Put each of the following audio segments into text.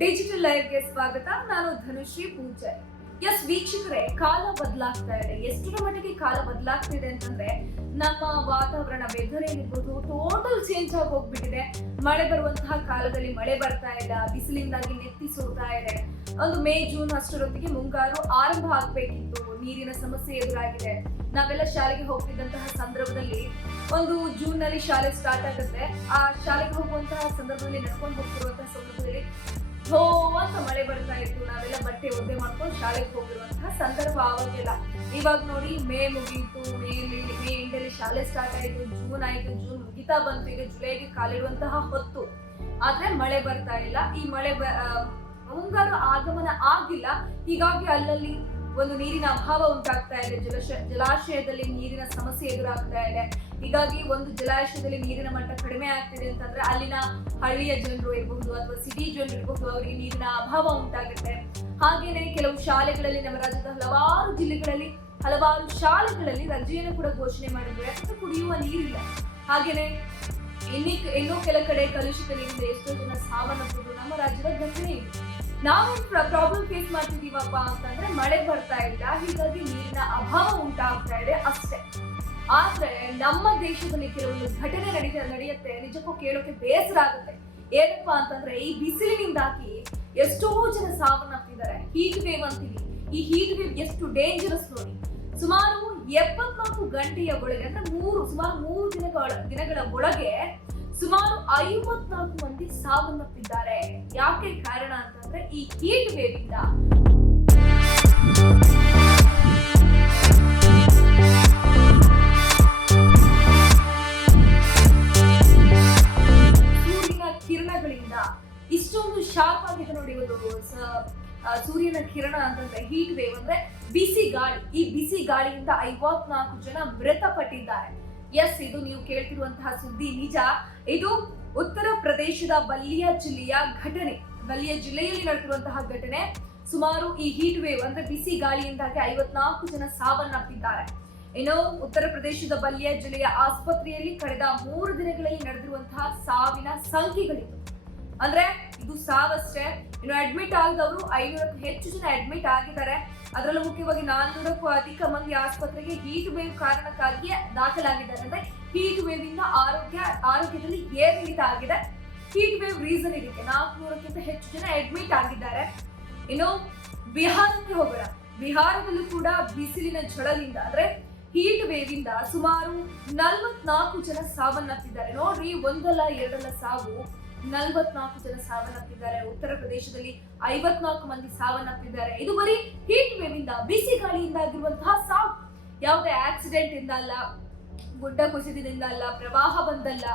Digital ಲೈವ್ಗೆ ಸ್ವಾಗತ. ನಾನು Dhanushree Poojary. S ವೀಕ್ಷಕರೇ, ಕಾಲ ಬದಲಾಗ್ತಾ ಇದೆ. ಎಷ್ಟರ ಮಟ್ಟಿಗೆ ಕಾಲ ಬದಲಾಗ್ತಿದೆ ಅಂತಂದ್ರೆ ನಮ್ಮ ವಾತಾವರಣ ವೆದರ್ ಏನಿರ್ಬೋದು ಟೋಟಲ್ ಚೇಂಜ್ ಆಗಿ ಹೋಗ್ಬಿಟ್ಟಿದೆ. ಮಳೆ ಬರುವಂತಹ ಕಾಲದಲ್ಲಿ ಮಳೆ ಬರ್ತಾ ಇಲ್ಲ, ಬಿಸಿಲಿಂದಾಗಿ ನೆತ್ತಿ ಸುಡ್ತಾ ಇದೆ. ಒಂದು ಮೇ ಜೂನ್ ಅಷ್ಟರೊತ್ತಿಗೆ ಮುಂಗಾರು ಆರಂಭ ಆಗ್ಬೇಕಿತ್ತು. ನೀರಿನ ಸಮಸ್ಯೆ ಎದುರಾಗಿದೆ. ನಾವೆಲ್ಲ ಶಾಲೆಗೆ ಹೋಗ್ತಿದ್ದಂತಹ ಸಂದರ್ಭದಲ್ಲಿ ಒಂದು ಜೂನ್ ನಲ್ಲಿ ಶಾಲೆ ಸ್ಟಾರ್ಟ್ ಆಗುತ್ತೆ. ಆ ಶಾಲೆಗೆ ಹೋಗುವಂತಹ ಸಂದರ್ಭದಲ್ಲಿ ನಡ್ಕೊಂಡು ಹೋಗ್ತಿರುವಂತಹ ಸಂದರ್ಭದಲ್ಲಿ ಹೋ ಅಂತ ಮಳೆ ಬರ್ತಾ ಇತ್ತು. ನಾವೆಲ್ಲ ಬಟ್ಟೆ ಒದ್ದೆ ಮಾಡ್ಕೊಂಡು ಶಾಲೆಗೆ ಹೋಗಿರುವಂತಹ ಸಂದರ್ಭ ಆವಾಗೆಲ್ಲ. ಇವಾಗ ನೋಡಿ, ಮೇ ಮುಗೀತು, ಮೇ ಎಂಟಲ್ಲಿ ಶಾಲೆ ಸ್ಟಾರ್ಟ್ ಆಯ್ತು, ಜೂನ್ ಆಯ್ತು, ಜೂನ್ ಮುಗಿತಾ ಬಂತು, ಈಗ ಜುಲೈಗೆ ಕಾಲಿಡುವಂತಹ ಹೊತ್ತು. ಆದ್ರೆ ಮಳೆ ಬರ್ತಾ ಇಲ್ಲ. ಈ ಮಳೆ ಮುಂಗಾರು ಆಗಮನ ಆಗಿಲ್ಲ. ಹೀಗಾಗಿ ಅಲ್ಲಲ್ಲಿ ಒಂದು ನೀರಿನ ಅಭಾವ ಉಂಟಾಗ್ತಾ ಇದೆ. ಜಲಾಶಯದಲ್ಲಿ ನೀರಿನ ಸಮಸ್ಯೆ ಎದುರಾಗ್ತಾ ಇದೆ. ಹೀಗಾಗಿ ಒಂದು ಜಲಾಶಯದಲ್ಲಿ ನೀರಿನ ಮಟ್ಟ ಕಡಿಮೆ ಆಗ್ತಿದೆ ಅಂತಂದ್ರೆ ಅಲ್ಲಿನ ಹಳ್ಳಿಯ ಜನರು ಇರಬಹುದು ಅಥವಾ ಸಿಟಿ ಜನರು ಇರಬಹುದು, ಅವರಿಗೆ ನೀರಿನ ಅಭಾವ ಉಂಟಾಗುತ್ತೆ. ಹಾಗೇನೆ ಕೆಲವು ಶಾಲೆಗಳಲ್ಲಿ, ನಮ್ಮ ರಾಜ್ಯದ ಹಲವಾರು ಜಿಲ್ಲೆಗಳಲ್ಲಿ ಹಲವಾರು ಶಾಲೆಗಳಲ್ಲಿ ರಜೆಯನ್ನು ಕೂಡ ಘೋಷಣೆ ಮಾಡಿದ್ರು. ಯಾಕಂದ್ರೆ ಕುಡಿಯುವ ನೀರಿಲ್ಲ. ಹಾಗೇನೆ ಇನ್ನೂ ಕೆಲ ಕಡೆ ಕಲುಷಿತ ನೀರಿಂದ ಎಷ್ಟೋ ಜನ ಸಾವನ್ನಪ್ಪುದು ನಮ್ಮ ರಾಜ್ಯದ ಘಟನೆ ಇದೆ. ನಾವು ಪ್ರಾಬ್ಲಮ್ ಫೇಸ್ ಮಾಡ್ತಿದೀವಪ್ಪ ಅಂತಂದ್ರೆ ಮಳೆ ಬರ್ತಾ ಇಲ್ಲ, ಹೀಗಾಗಿ ನೀರಿನ ಅಭಾವ ಉಂಟಾಗ್ತಾ ಇದೆ ಅಷ್ಟೇ. ಆದ್ರೆ ನಮ್ಮ ದೇಶದಲ್ಲಿ ಕೆಲವೊಂದು ಘಟನೆ ನಡೆಯುತ್ತೆ. ನಿಜಕ್ಕೂ ಕೇಳೋಕೆ ಬೇಸರ ಆಗುತ್ತೆ. ಏನಪ್ಪಾ ಅಂತಂದ್ರೆ ಈ ಬಿಸಿಲಿನಿಂದಾಗಿ ಎಷ್ಟೋ ಜನ ಸಾವನ್ನಪ್ಪಿದ್ದಾರೆ. ಹೀಟ್ ವೇವ್ ಅಂತೀವಿ. ಈ ಹೀಟ್ ವೇವ್ ಎಷ್ಟು ಡೇಂಜರಸ್ ನೋಡಿ. ಸುಮಾರು 74 ಗಂಟೆಯ ಒಳಗೆ ಅಂದ್ರೆ ಸುಮಾರು 3 ದಿನಗಳ ಒಳಗೆ ಸುಮಾರು 54 ಮಂದಿ ಸಾವನ್ನಪ್ಪಿದ್ದಾರೆ. ಯಾಕೆ ಕಾರಣ ಅಂತಂದ್ರೆ ಈ ಹೀಟ್ ವೇವ್ ಇಂದ. ಸೂರ್ಯನ ಕಿರಣಗಳಿಂದ ಇಷ್ಟೊಂದು ಶಾರ್ಪ್ ಆಗಿದೆ ನೋಡಿ. ಸೂರ್ಯನ ಕಿರಣ ಅಂತಂದ್ರೆ ಹೀಟ್ ವೇವ್ ಅಂದ್ರೆ ಬಿಸಿ ಗಾಳಿ. ಈ ಬಿಸಿ ಗಾಳಿಯಿಂದ 54 ಜನ ಮೃತಪಟ್ಟಿದ್ದಾರೆ. ಎಸ್, ಇದು ನೀವು ಕೇಳ್ತಿರುವಂತಹ ಸುದ್ದಿ ನಿಜ. ಇದು ಉತ್ತರ ಪ್ರದೇಶದ ಬಲ್ಲಿಯಾ ಜಿಲ್ಲೆಯ ಘಟನೆ. ಬಲ್ಲಿಯಾ ಜಿಲ್ಲೆಯಲ್ಲಿ ನಡೆದಿರುವಂತಹ ಘಟನೆ. ಸುಮಾರು ಈ ಹೀಟ್ ವೇವ್ ಅಂದ್ರೆ ಬಿಸಿ ಗಾಳಿಯಿಂದಾಗಿ 54 ಜನ ಸಾವನ್ನಪ್ಪಿದ್ದಾರೆ. ಇನ್ನು ಉತ್ತರ ಪ್ರದೇಶದ ಬಲ್ಲಿಯಾ ಜಿಲ್ಲೆಯ ಆಸ್ಪತ್ರೆಯಲ್ಲಿ ಕಳೆದ 3 ದಿನಗಳಲ್ಲಿ ನಡೆದಿರುವಂತಹ ಸಾವಿನ ಸಂಖ್ಯೆಗಳಿವೆ. ಅಂದ್ರೆ ಇದು ಸಾವಷ್ಟೇ. ಇನ್ನು ಅಡ್ಮಿಟ್ ಆಗಿದವರು 500ಕ್ಕೂ ಹೆಚ್ಚು ಜನ ಅಡ್ಮಿಟ್ ಆಗಿದ್ದಾರೆ. ಅದರಲ್ಲೂ ಮುಖ್ಯವಾಗಿ 400ಕ್ಕೂ ಅಧಿಕ ಮಂದಿ ಆಸ್ಪತ್ರೆಗೆ ಹೀಟ್ ವೇವ್ ಕಾರಣಕ್ಕಾಗಿ ದಾಖಲಾಗಿದ್ದಾರೆ. ಅಂದ್ರೆ ಹೀಟ್ ವೇವ್ ಇಂದ ಆರೋಗ್ಯದಲ್ಲಿ ಏರಿಳಿತ ಆಗಿದೆ. ಹೀಟ್ ವೇವ್ ರೀಸನ್ ಇದಕ್ಕೆ 400ಕ್ಕಿಂತ ಹೆಚ್ಚು ಜನ ಅಡ್ಮಿಟ್ ಆಗಿದ್ದಾರೆ. ಇನ್ನು ಬಿಹಾರಕ್ಕೆ ಹೋಗೋಣ. ಬಿಹಾರದಲ್ಲೂ ಕೂಡ ಬಿಸಿಲಿನ ಝಳದಿಂದ ಅಂದ್ರೆ ಹೀಟ್ ವೇವ್ ಇಂದ ಸುಮಾರು 44 ಜನ ಸಾವನ್ನಪ್ಪಿದ್ದಾರೆ. ನೋಡ್ರಿ, ಒಂದಲ್ಲ ಎರಡಲ್ಲ ಸಾವು, 44 ಜನ ಸಾವನ್ನಪ್ಪಿದ್ದಾರೆ. ಉತ್ತರ ಪ್ರದೇಶದಲ್ಲಿ 54 ಮಂದಿ ಸಾವನ್ನಪ್ಪಿದ್ದಾರೆ. ಇದು ಬರೀ ಹೀಟ್ ವೇವ್ ಇಂದ, ಬಿಸಿ ಗಾಳಿಯಿಂದ ಆಗಿರುವಂತಹ ಸಾವು. ಯಾವುದೇ ಆಕ್ಸಿಡೆಂಟ್ ಇಂದ ಅಲ್ಲ, ಗುಡ್ಡ ಕುಸಿತದಿಂದ ಅಲ್ಲ, ಪ್ರವಾಹ ಬಂದಲ್ಲ.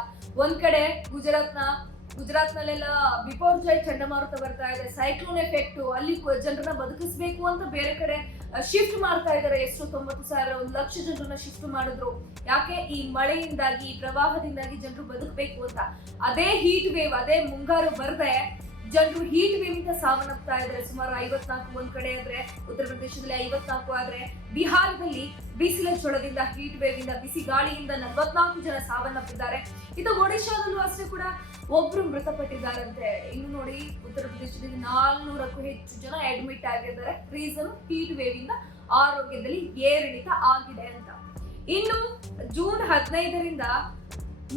ಒಂದ್ ಕಡೆ ಗುಜರಾತ್ನಲ್ಲೆಲ್ಲ ಬಿಪರ್ಜಾಯ್ ಚಂಡಮಾರುತ ಬರ್ತಾ ಇದೆ, ಸೈಕ್ಲೋನ್ ಎಫೆಕ್ಟ್. ಅಲ್ಲಿ ಜನರನ್ನ ಬದುಕಿಸ್ಬೇಕು ಅಂತ ಬೇರೆ ಕಡೆ ಶಿಫ್ಟ್ ಮಾಡ್ತಾ ಇದ್ದಾರೆ. ಎಷ್ಟು 90,000 1 ಲಕ್ಷ ಜನರನ್ನ ಶಿಫ್ಟ್ ಮಾಡಿದ್ರು. ಯಾಕೆ? ಈ ಮಳೆಯಿಂದಾಗಿ, ಈ ಪ್ರವಾಹದಿಂದಾಗಿ ಜನರು ಬದುಕಬೇಕು ಅಂತ. ಅದೇ ಹೀಟ್ ವೇವ್, ಅದೇ ಮುಂಗಾರು ಬರದೆ ಜನರು ಹೀಟ್ ವೇವ್ ಇಂದ ಸಾವನ್ನಪ್ತಾ ಇದ್ದಾರೆ. ಸುಮಾರು 54 ಒಂದ್ ಕಡೆ ಆದ್ರೆ, ಉತ್ತರ ಪ್ರದೇಶದಲ್ಲಿ 54 ಆದ್ರೆ, ಬಿಹಾರದಲ್ಲಿ ಬಿಸಿಲ ಜ್ವರದಿಂದ, ಹೀಟ್ ವೇವ್ ಇಂದ, ಬಿಸಿ ಗಾಳಿಯಿಂದ 44 ಜನ ಸಾವನ್ನಪ್ಪಿದ್ದಾರೆ. ಇದು ಒಡಿಶಾದಲ್ಲೂ ಅಷ್ಟೇ ಕೂಡ ಒಬ್ರು ಮೃತಪಟ್ಟಿದ್ದಾರಂತೆ. ಇನ್ನು ನೋಡಿ, ಉತ್ತರ ಪ್ರದೇಶದಲ್ಲಿ 400ಕ್ಕೂ ಹೆಚ್ಚು ಜನ ಅಡ್ಮಿಟ್ ಆಗಿದ್ದಾರೆ. ರೀಸನ್ ಹೀಟ್ ವೇವ್ ಇಂದ ಆರೋಗ್ಯದಲ್ಲಿ ಏರಿಳಿತ ಆಗಿದೆ ಅಂತ. ಇನ್ನು ಜೂನ್ 15ರಿಂದ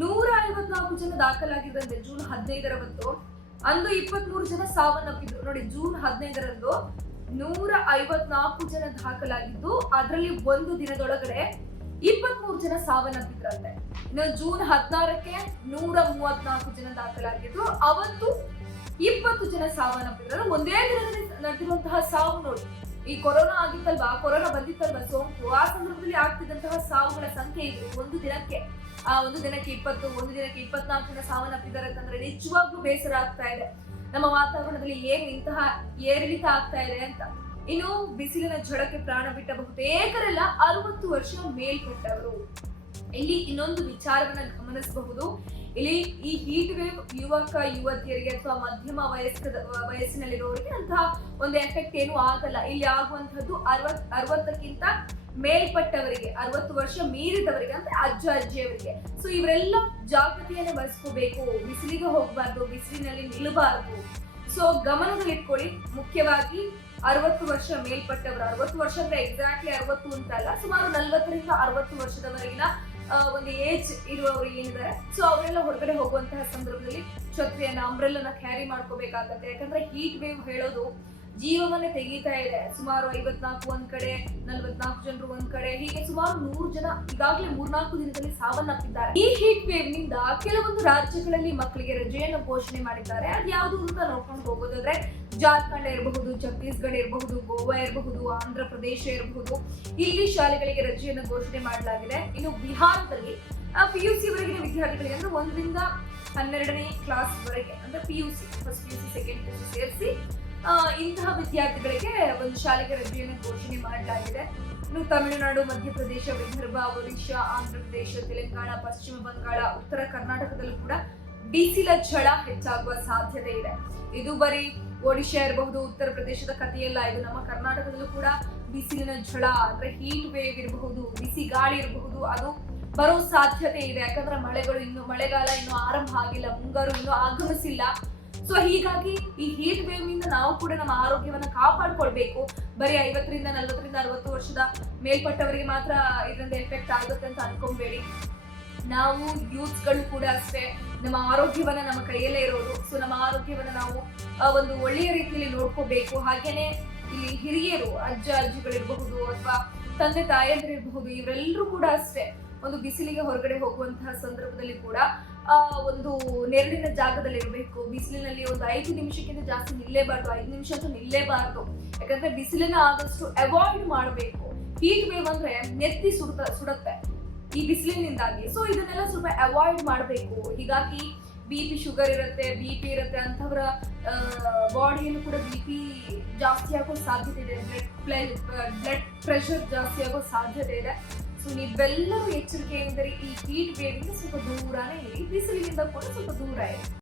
154 ಜನ ದಾಖಲಾಗಿದ್ದಂತೆ. ಜೂನ್ 15ರಂದು ಅಂದು 23 ಜನ ಸಾವನ್ನಪ್ಪಿದ್ರು. ನೋಡಿ, ಜೂನ್ 15ರಂದು 154 ಜನ ದಾಖಲಾಗಿದ್ದು, ಅದರಲ್ಲಿ ಒಂದು ದಿನದೊಳಗಡೆ 23 ಜನ ಸಾವನ್ನಪ್ಪಿದ್ರಂತೆ. ಇನ್ನು ಜೂನ್ 16ಕ್ಕೆ 134 ಜನ ದಾಖಲಾಗಿದ್ರು. ಅವತ್ತು 20 ಜನ ಸಾವನ್ನಪ್ಪಿದ್ರು. ಒಂದೇ ದಿನದಲ್ಲಿ ನಡೆದಿರುವಂತಹ ಸಾವು ನೋಡಿ. ಈ ಕೊರೋನಾ ಆಗಿತ್ತಲ್ವಾ, ಕೊರೋನಾ ಬಂದಿತ್ತಲ್ವಾ ಸೋಂಕು, ಆ ಸಂದರ್ಭದಲ್ಲಿ ಆಗ್ತಿದ್ದಂತಹ ಸಾವುಗಳ ಸಂಖ್ಯೆ ಇದೆ. ಒಂದು ದಿನಕ್ಕೆ 20, ಒಂದು ದಿನಕ್ಕೆ 24 ಜನ ಸಾವನ್ನಪ್ಪಿದ್ದಾರೆ ಅಂತಂದ್ರೆ ನಿಜವಾಗ್ಲೂ ಬೇಸರ ಆಗ್ತಾ ಇದೆ. ನಮ್ಮ ವಾತಾವರಣದಲ್ಲಿ ಏನು ಇಂತಹ ಏರಿಳಿತ ಆಗ್ತಾ ಇದೆ ಅಂತ. ಇನ್ನು ಬಿಸಿಲಿನ ಝಳಕ್ಕೆ ಪ್ರಾಣ ಬಿಟ್ಟ ಬಹುತೇಕರೆಲ್ಲ 60 ವರ್ಷ ಮೇಲ್ಪಟ್ಟವರು. ಇಲ್ಲಿ ಇನ್ನೊಂದು ವಿಚಾರವನ್ನ ಗಮನಿಸಬಹುದು. ಇಲ್ಲಿ ಈ ಹೀಟ್ ವೇವ್ ಯುವತಿಯರಿಗೆ ಅಥವಾ ಮಧ್ಯಮ ವಯಸ್ಸಿನಲ್ಲಿರೋರಿಗೆ ಅಂತಹ ಒಂದು ಎಫೆಕ್ಟ್ ಏನು ಆಗಲ್ಲ. ಇಲ್ಲಿ ಆಗುವಂತಹದ್ದು 60ಕ್ಕಿಂತ ಮೇಲ್ಪಟ್ಟವರಿಗೆ, 60 ವರ್ಷ ಮೀರಿದವರಿಗೆ ಅಂದ್ರೆ ಅಜ್ಜಿಯವರಿಗೆ. ಸೊ ಇವರೆಲ್ಲ ಜಾಗೃತಿಯನ್ನು ವಹಿಸ್ಕೋಬೇಕು. ಬಿಸಿಲಿಗೆ ಹೋಗಬಾರ್ದು, ಬಿಸಿಲಿನಲ್ಲಿ ನಿಲ್ಲಬಾರ್ದು. ಸೊ ಗಮನದಲ್ಲಿಟ್ಕೊಳ್ಳಿ, ಮುಖ್ಯವಾಗಿ 60 ವರ್ಷ ಮೇಲ್ಪಟ್ಟವರು, 60 ವರ್ಷ ಅಂದ್ರೆ ಎಕ್ಸಾಕ್ಟ್ಲಿ 60 ಅಂತಲ್ಲ, ಸುಮಾರು 40ರಿಂದ 60 ವರ್ಷದವರೆಗಿನ ಒಂದು ಏಜ್ ಇರುವವರು ಏನಿದ್ದಾರೆ, ಸೊ ಅವರೆಲ್ಲ ಹೊರಗಡೆ ಹೋಗುವಂತಹ ಸಂದರ್ಭದಲ್ಲಿ ಛತ್ರಿಯನ್ನ, ಅಂಬ್ರೆಲ್ಲನ ಕ್ಯಾರಿ ಮಾಡ್ಕೋಬೇಕಾಗತ್ತೆ. ಯಾಕಂದ್ರೆ ಹೀಟ್ ವೇವ್ ಹೇಳೋದು ಜೀವವನ್ನೇ ತೆಗೀತಾ ಇದೆ. ಸುಮಾರು 54 ಒಂದ್ ಕಡೆ, 44 ಜನರು ಒಂದ್ ಕಡೆ, ಹೀಗೆ ಸುಮಾರು 100 ಜನ ಈಗಾಗಲೇ 3-4 ದಿನದಲ್ಲಿ ಸಾವನ್ನಪ್ಪಿದ್ದಾರೆ. ಈ ಹೀಟ್ ವೇವ್ ನಿಂದ ಕೆಲವೊಂದು ರಾಜ್ಯಗಳಲ್ಲಿ ಮಕ್ಕಳಿಗೆ ರಜೆಯನ್ನು ಘೋಷಣೆ ಮಾಡಿದ್ದಾರೆ. ಅದು ಯಾವುದು ಅಂತ ನೋಡ್ಕೊಂಡು ಹೋಗೋದಾದ್ರೆ ಜಾರ್ಖಂಡ್ ಇರಬಹುದು, ಛತ್ತೀಸ್ಗಢ ಇರಬಹುದು, ಗೋವಾ ಇರಬಹುದು, ಆಂಧ್ರ ಪ್ರದೇಶ ಇರಬಹುದು, ಇಲ್ಲಿ ಶಾಲೆಗಳಿಗೆ ರಜೆಯನ್ನು ಘೋಷಣೆ ಮಾಡಲಾಗಿದೆ. ಇನ್ನು ಬಿಹಾರದಲ್ಲಿ PUC ವರೆಗಿನ ವಿದ್ಯಾರ್ಥಿಗಳಿಗೆ ಅಂದ್ರೆ 1ರಿಂದ 12ನೇ ಕ್ಲಾಸ್ ವರೆಗೆ ಅಂದ್ರೆ PUC first PUC second PUC ಸೇರಿಸಿ ಇಂತಹ ವಿದ್ಯಾರ್ಥಿಗಳಿಗೆ ಒಂದು ಶಾಲೆಗೆ ರಜೆಯನ್ನು ಘೋಷಣೆ ಮಾಡಲಾಗಿದೆ. ಇನ್ನು ತಮಿಳುನಾಡು, ಮಧ್ಯಪ್ರದೇಶ, ವಿದರ್ಭ, ಒಡಿಶಾ, ಆಂಧ್ರ ಪ್ರದೇಶ, ತೆಲಂಗಾಣ, ಪಶ್ಚಿಮ ಬಂಗಾಳ, ಉತ್ತರ ಕರ್ನಾಟಕದಲ್ಲೂ ಕೂಡ ಬಿಸಿಲ ಝಳ ಹೆಚ್ಚಾಗುವ ಸಾಧ್ಯತೆ ಇದೆ. ಇದು ಬರೀ ಒಡಿಶಾ ಇರಬಹುದು, ಉತ್ತರ ಪ್ರದೇಶದ ಕಥೆಯಲ್ಲ, ಇದು ನಮ್ಮ ಕರ್ನಾಟಕದಲ್ಲೂ ಕೂಡ ಬಿಸಿಲಿನ ಝಳ ಅಂದ್ರೆ ಹೀಟ್ ವೇವ್ ಇರಬಹುದು, ಬಿಸಿ ಗಾಳಿ ಇರಬಹುದು, ಅದು ಬರೋ ಸಾಧ್ಯತೆ ಇದೆ. ಯಾಕಂದ್ರೆ ಮಳೆಗಾಲ ಇನ್ನು ಆರಂಭ ಆಗಿಲ್ಲ, ಮುಂಗಾರು ಇನ್ನು ಆಗಮಿಸಿಲ್ಲ. ಸೊ ಹೀಗಾಗಿ ಈ ಹೀಟ್ ವೇವ್ ನಿಂದ ನಾವು ಕೂಡ ನಮ್ಮ ಆರೋಗ್ಯವನ್ನ ಕಾಪಾಡ್ಕೊಳ್ಬೇಕು. ಬರೀ 50ರಿಂದ 40ರಿಂದ 60 ವರ್ಷದ ಮೇಲ್ಪಟ್ಟವರಿಗೆ ಮಾತ್ರ ಇದರಿಂದ ಎಫೆಕ್ಟ್ ಆಗುತ್ತೆ ಅಂತ ಅನ್ಕೊಂಬೇಡಿ. ನಾವು ಯೂತ್ಸ್ಗಳು ಕೂಡ ಅಷ್ಟೇ, ನಮ್ಮ ಆರೋಗ್ಯವನ್ನ ನಮ್ಮ ಕೈಯಲ್ಲೇ ಇರೋದು. ಸೊ ನಮ್ಮ ಆರೋಗ್ಯವನ್ನ ನಾವು ಒಂದು ಒಳ್ಳೆಯ ರೀತಿಯಲ್ಲಿ ನೋಡ್ಕೋಬೇಕು. ಹಾಗೇನೆ ಇಲ್ಲಿ ಹಿರಿಯರು, ಅಜ್ಜಿಗಳಿರಬಹುದು ಅಥವಾ ತಂದೆ ತಾಯಂದಿರಿರಬಹುದು, ಇವರೆಲ್ಲರೂ ಕೂಡ ಅಷ್ಟೇ ಒಂದು ಬಿಸಿಲಿಗೆ ಹೊರಗಡೆ ಹೋಗುವಂತಹ ಸಂದರ್ಭದಲ್ಲಿ ಕೂಡ ಒಂದು ನೆರಳಿನ ಜಾಗದಲ್ಲಿ ಇರಬೇಕು. ಬಿಸಿಲಿನಲ್ಲಿ ಒಂದು 5 ನಿಮಿಷಕ್ಕಿಂತ ಜಾಸ್ತಿ ನಿಲ್ಲೇಬಾರ್ದು, 5 ನಿಮಿಷ ಅಂತೂ ನಿಲ್ಲೇಬಾರ್ದು. ಯಾಕಂದ್ರೆ ಬಿಸಿಲನ್ನ ಆದಷ್ಟು ಅವಾಯ್ಡ್ ಮಾಡಬೇಕು. ಹೀಟ್ ವೇವ್ ಅಂದ್ರೆ ನೆತ್ತಿ ಸುಡುತ್ತೆ ಈ ಬಿಸಿಲಿನಿಂದಾಗಿ. ಸೊ ಇದನ್ನೆಲ್ಲ ಸ್ವಲ್ಪ ಅವಾಯ್ಡ್ ಮಾಡಬೇಕು. ಹೀಗಾಗಿ BP ಶುಗರ್ ಇರುತ್ತೆ, BP ಇರುತ್ತೆ ಅಂತವರ ಬಾಡಿಯನ್ನು ಕೂಡ BP ಜಾಸ್ತಿ ಆಗೋ ಸಾಧ್ಯತೆ ಇದೆ, ಬ್ಲಡ್ ಪ್ರೆಷರ್ ಜಾಸ್ತಿ ಆಗೋ ಸಾಧ್ಯತೆ ಇದೆ. ಸೊ ನೀವೆಲ್ಲರೂ ಎಚ್ಚರಿಕೆಯಿಂದರಿ ಈ ಹೀಟ್ ವೇವಿಂದ ಸ್ವಲ್ಪ ದೂರನೇ ಇರಿ, ಬಿಸಿಲಿನಿಂದ ಕೂಡ ಸ್ವಲ್ಪ ದೂರ ಇರಿ.